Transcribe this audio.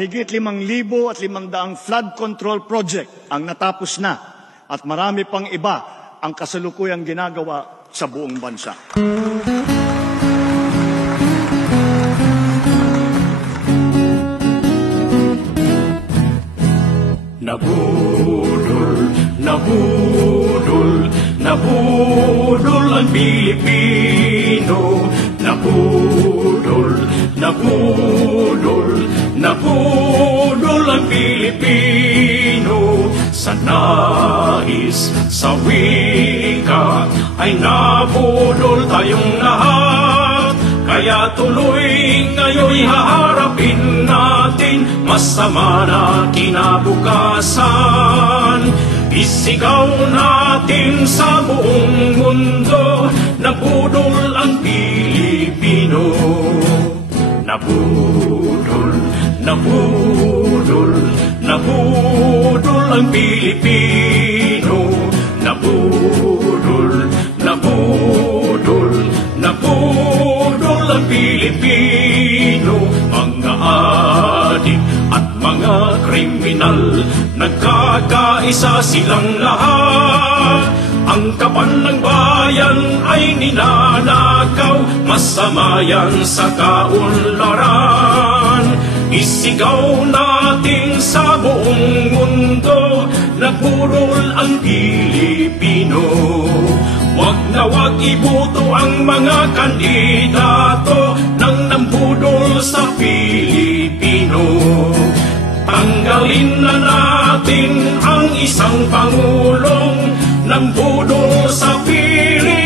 Higit 5,500 flood control project ang natapos na at marami pang iba ang kasalukuyang ginagawa sa buong bansa. Nabudol ang Pilipino. Nabudol ang Pilipino. Sa nais, sa wika, ay nabudol tayong lahat. Kaya tuloy ngayon haharapin natin masama na kinabukasan. Isigaw natin sa buong mundo, nabudol ang Pilipino. Nabudol ang Pilipino. Nabudol ang Pilipino. Mga adik at mga kriminal, nagkakaisa silang lahat. Ang kapan ng bayan ay ninanakaw, masama yan sa kaunlaran. Isigaw natin sa buong mundo, nabudol ang Pilipino. Wag na wag iboto ang mga kandidato nang nambudol sa Pilipino. Tanggalin na natin ang isang pangulong nambudol sa Pilipino.